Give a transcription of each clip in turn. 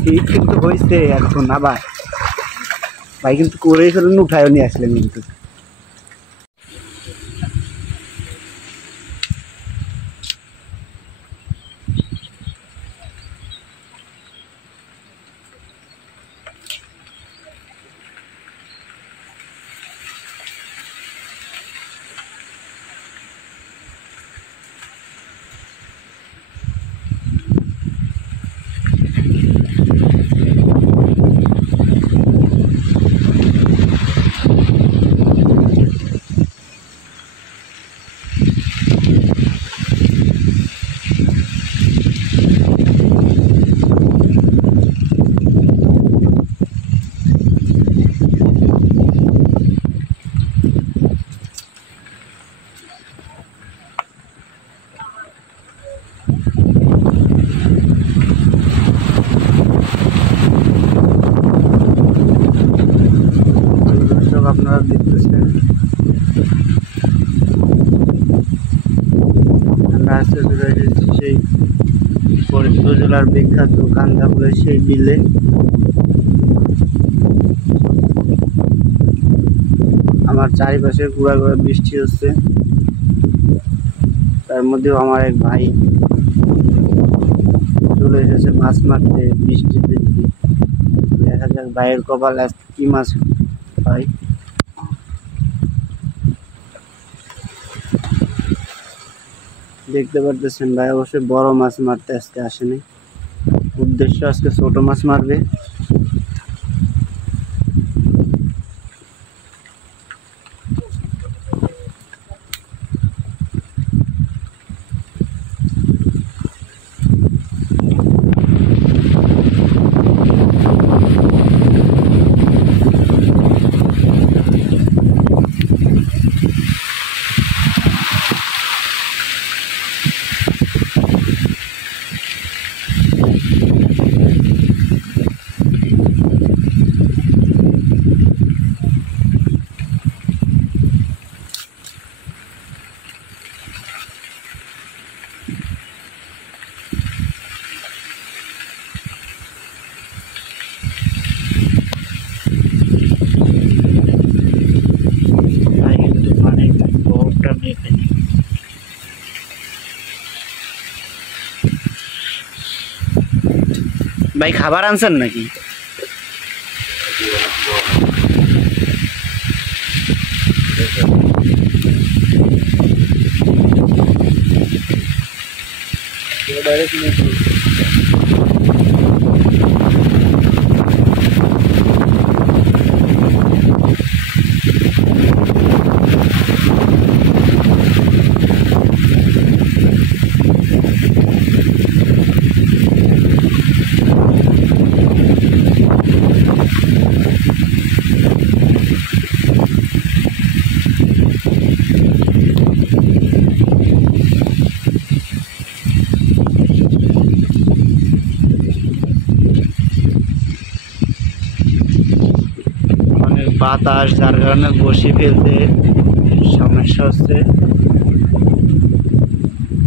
শীত কিন্তু হয়েছে এখন আবার ভাই কিন্তু করেই ফেলেন উঠায়ও নিয়ে আসলেন কিন্তু আপনারা দেখতেছেন আমরা আজকে চলে এসেছি সেই ফরিদপুর জেলার বিখ্যাত কান্দাপুরের সেই বিলে আমার চারিপাশে ঘোরা ঘোরা বৃষ্টি হচ্ছে তার মধ্যেও আমার এক ভাই চলে এসেছে মাছ মারতে বৃষ্টিতে দেখা যাক ভাইয়ের কপাল আজকে কি মাছ হয় দেখতে পারতেছেন ভাই অবশ্যই বড় মাছ মারতে আজকে আসেনি উদ্দেশ্য আজকে ছোট মাছ মারবে ভাই খাবার আনছেন নাকি বাতাস যার কারণে বসি ফেলতে সমস্যা হচ্ছে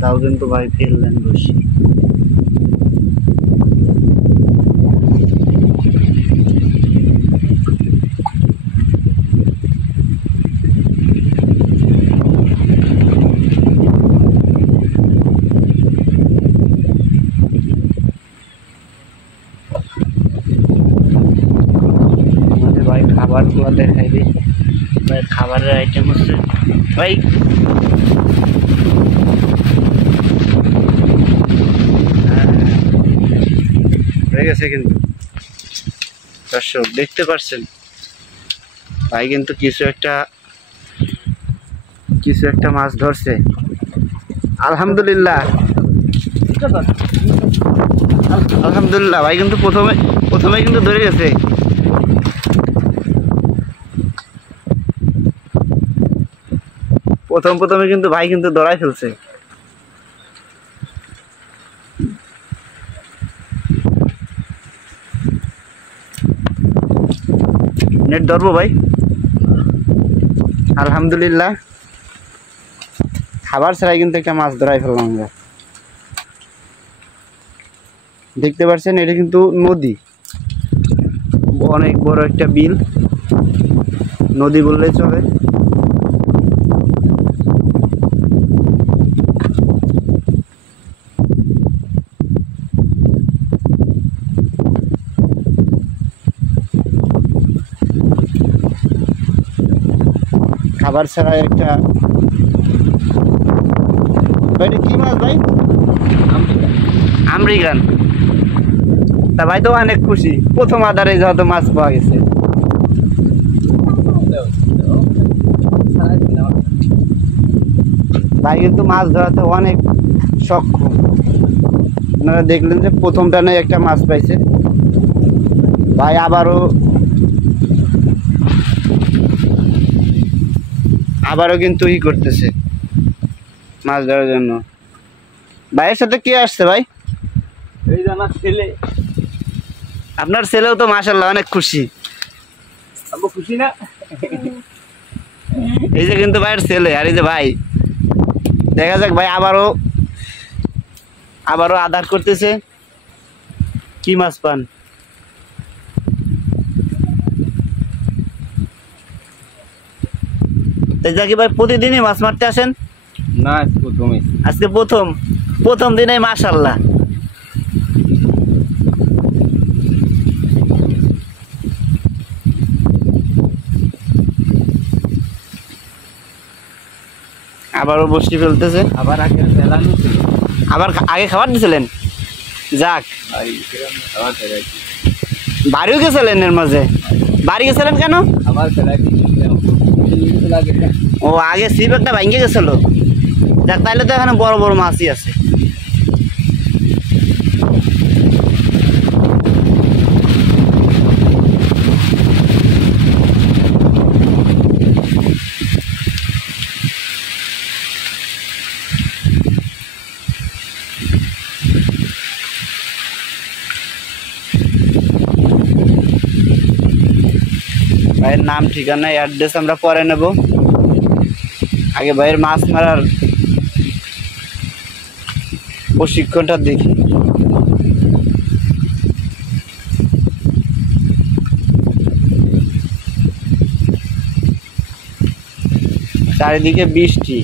তাও কিন্তু ভাই ফেললেন বসি খাবার গুলো দেখাই দিই ভাই খাবারের আইটেম হচ্ছে ভাই হয়ে গেছে কিন্তু দর্শক দেখতে পাচ্ছেন ভাই কিন্তু কিছু একটা মাছ ধরছে আলহামদুলিল্লাহ আলহামদুলিল্লাহ ভাই কিন্তু প্রথমে কিন্তু ধরে গেছে প্রথমে কিন্তু ভাই কিন্তু দৌড়াই ফেলছে নেট ধরবো ভাই আলহামদুলিল্লাহ খাবার ছাড়াই কিন্তু একটা মাছ ধরাই ফেললাম আমরা দেখতে পাচ্ছেন এটা কিন্তু নদী, অনেক বড় একটা বিল, নদী বললেই চলে। খাবার ছাড়া একটা ভাই কি মাছ ভাই? আমেরিকান। তা ভাই তো অনেক খুশি, প্রথম আধারে যত মাছ পাওয়া গেছে। ভাই কিন্তু মাছ ধরাতে অনেক সক্ষম। আপনারা দেখলেন যে প্রথম টানে একটা মাছ পাইছে। ভাই আবারও কিন্তু ই করতেছে মাছ ধরার জন্য। ভাইয়ের সাথে কে আসছে ভাই? এই যে আমার ছেলে। আপনার ছেলেও তো মাশাআল্লাহ অনেক খুশি। আমি খুশি না? এই যে কিন্তু ভাইয়ের ছেলে, আর এই যে ভাই, দেখা যাক ভাই আবারও আধার করতেছে। কি মাছ পান? কি ভাই প্রতিদিনই মাছ মারতে আসেন? না, প্রথমে। আজকে প্রথম দিনে মাশাআল্লাহ। আবারও বসি ফেলতেছে। আবার আগে ফেলানো ছিল। আবার আগে খাবার দিয়েছিলেন? যাক, বাড়িও গেছিলেন এর মাঝে? বাড়ি গেছিলেন কেন? আবার ফেলাই ও আগে সিপ একটা ভাঙ্গে গেছিল। যাক, তাইলে তো এখানে বড় বড় মাছই আছে। ভাইয়ের নাম ঠিকানা অ্যাড্রেস আমরা পরে নেব, আগে ভাইয়ের মাছ মারার প্রশিক্ষণটা দেখি। চারিদিকে বৃষ্টি,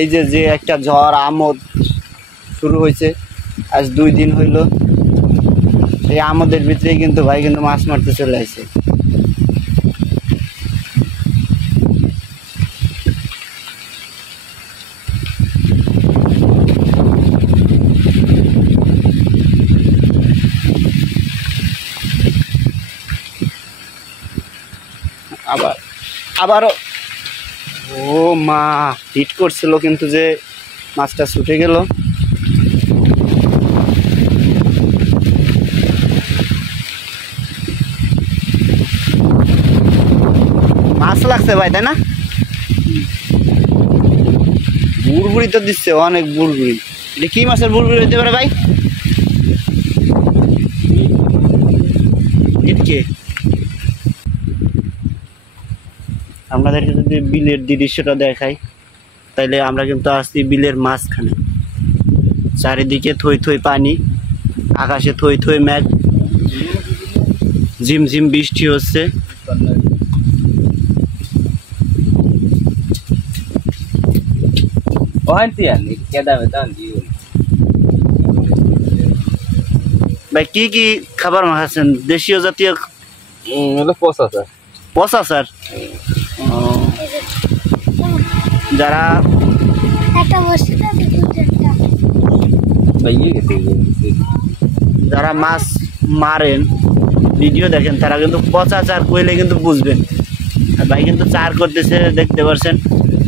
এই যে একটা ঝড় আমোদ শুরু হয়েছে, আজ 2 দিন হইল। সেই আমোদের ভিতরেই কিন্তু ভাই কিন্তু মাছ মারতে চলে আসে। আবারও ও মা হিট করছিল, কিন্তু যে মাছটা ছুটে গেল। মাছ লাগছে ভাই, তাই না? বুড়বুড়ি তো দিচ্ছে, অনেক বুড়বুড়ি। এটা কি মাছের বুড়বুড়ি হতে পারে ভাই? ইটকে আপনাদেরকে যদি বিলের দৃশ্যটা দেখাই, তাইলে আমরা কিন্তু আসছি বিলের মাঝখানে। চারিদিকে থই থই পানি, আকাশে থই থই মেঘ, ঝিমঝিম বৃষ্টি হচ্ছে। ভাই কি কি খাবার মাখাচ্ছেন? দেশীয় জাতীয় পচা স্যার। পচা স্যার? যারা যারা মাছ মারেন, ভিডিও দেখেন, তারা কিন্তু পচা চার কইলে কিন্তু বুঝবেন। আর ভাই কিন্তু চার করতেছে, দেখতে পাচ্ছেন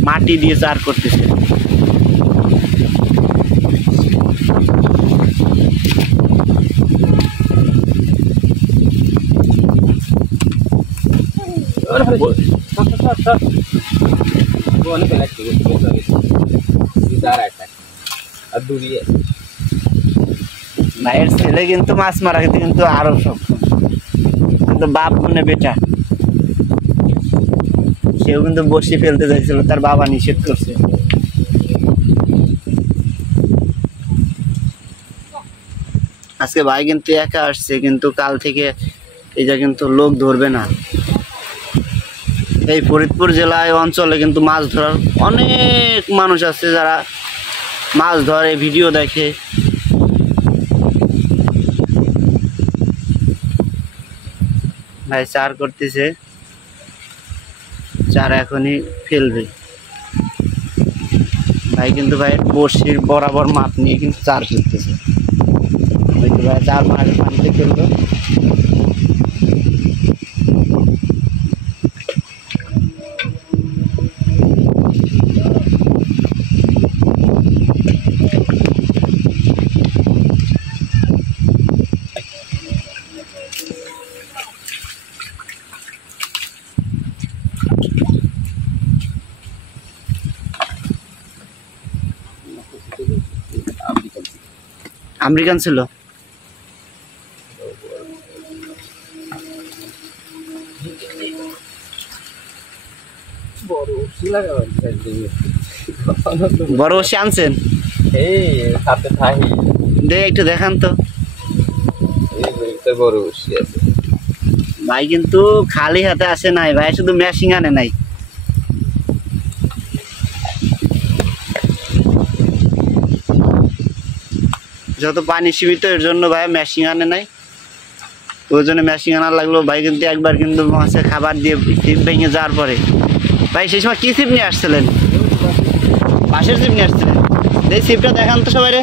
মাটি দিয়ে চার করতেছে। ভাইয়ের ছেলে কিন্তু মাছ মারা কিন্তু আরো সক্ষম, কিন্তু বাপ মনে বেটা, সেও কিন্তু বসি ফেলতে চাইছিল, তার বাবা নিষেধ করছে। আজকে ভাই কিন্তু একা আসছে, কিন্তু কাল থেকে এটা কিন্তু লোক ধরবে না। এই ফরিদপুর জেলায় অঞ্চলে কিন্তু মাছ ধরার অনেক মানুষ আছে যারা মাছ ধরে, ভিডিও দেখে। ভাই চার করতেছে, চার এখনই ফেলবে ভাই, কিন্তু ভাই বড়শির বরাবর মাপ নিয়ে কিন্তু চার ফেলতেছে। ভাই চার পানিতে ফেললো। আমেরিকান ছিল। বড় বসে আনছেন, এই হাতে থাহি দে একটু দেখান তো। এই বড় বসি আছে ভাই কিন্তু খালি হাতে আসে নাই ভাই, শুধু মেশিং আনে নাই। যত পানি সীমিত এর জন্য ভাই মেশিং আনে নাই, ওই জন্য মেশিং আনার লাগলো। ভাই কিন্তু একবার কিন্তু মাছে খাবার দিয়ে ছিপ ভেঙে যাওয়ার পরে, ভাই সেই সময় কি ছিপ নিয়ে আসছিলেন? বাঁশের ছিপ নিয়ে আসছিলেন। এই ছিপটা দেখান তো সবাই রে।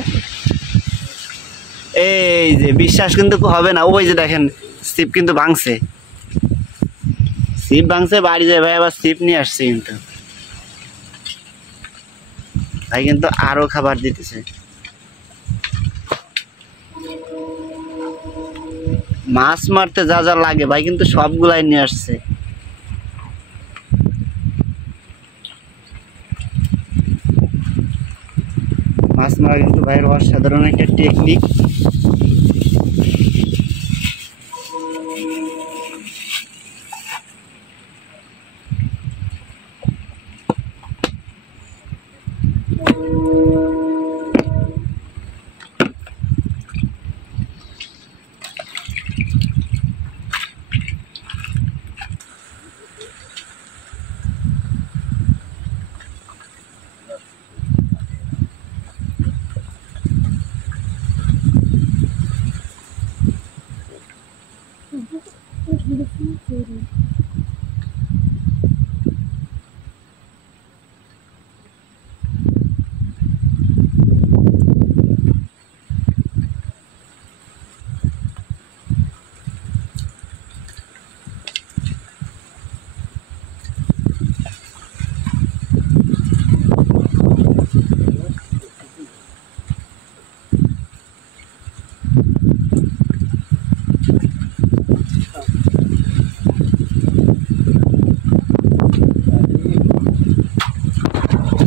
এই যে বিশ্বাস কিন্তু হবে না, ওই যে দেখেন ছিপ কিন্তু ভাঙছে, ছিপ ভাঙছে। বাড়ি যায় ভাই আবার ছিপ নিয়ে আসছে কিন্তু। ভাই কিন্তু আরো খাবার দিতেছে। মাছ মারতে যা যা লাগে ভাই কিন্তু সবগুলাই নিয়ে আসছে। মাছ মারা কিন্তু ভাইয়ের অসাধারণ একটা টেকনিক।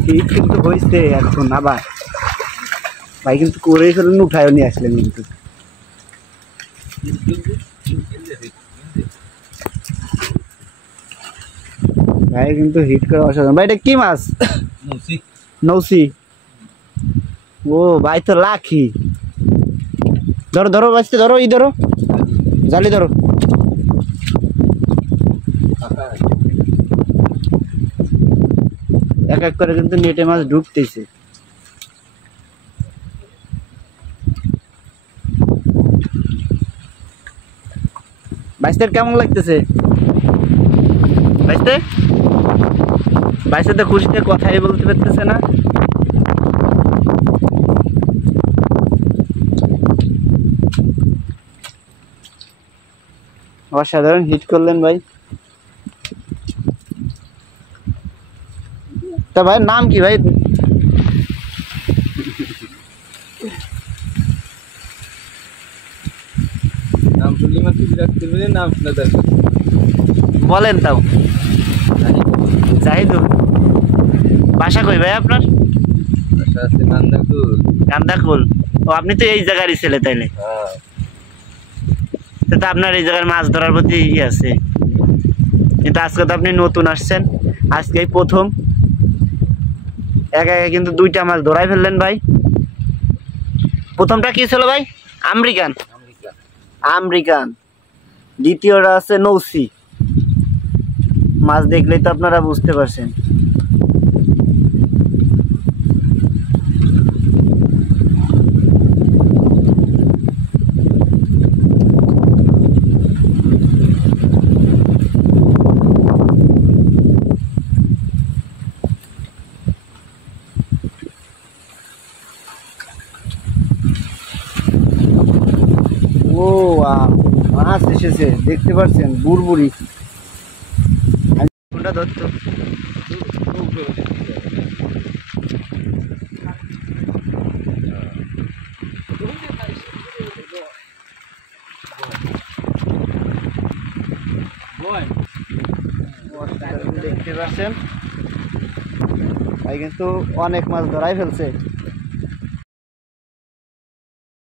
ঠিক কিন্তু হয়েছে এখন আবার ভাই কিন্তু করে ফেলেন, উঠায়ও নিয়ে আসলেন কিন্তু। ভাই কিন্তু হিট করে অসাধারণ। ভাই এটা কি মাছ? নৌসি। ও ভাই তো লাখি। ধরো ধরো বাঁচতে, ধরো ই ধরো, জালি ধরো। এক এক করে কিন্তু নেটে মাছ ঢুকতেছে। বাইশতে কেমন লাগতেছে? বাইশতে বাইশতে তো খুশিতে কথাই বলতে পারতেছে না। অসাধারণ হিট করলেন ভাই। তা ভাই নাম কি ভাই? নাম শুনলে মাত্র বিরাট করবে, নাম শুনে দেখো বলেন তাও। জাহিদুল। বাসা কই ভাই আপনার? আচ্ছা আছে কান্দাকুল। কান্দাকুল। ও আপনি তো এই জায়গারই ছেলে তাইলে। হ্যাঁ তো আপনার এই জায়গায় মাছ ধরার প্রতি ই আছে, কিন্তু আজকে তো আপনি নতুন আসছেন, আজকে এই প্রথম একা একা কিন্তু দুইটা মাছ ধরাই ফেললেন ভাই। প্রথমটা কি ছিল ভাই? American America. আমেরিকান। দ্বিতীয়টা আছে নৌসি। মাছ দেখলেই তো আপনারা বুঝতে পারছেন। ও মাছ এসেছে, দেখতে পাচ্ছেন, বুরবুরি। কোনটা ধরতো? দেখতে পাচ্ছেন ভাই কিন্তু অনেক মাছ ধরাই ফেলছে।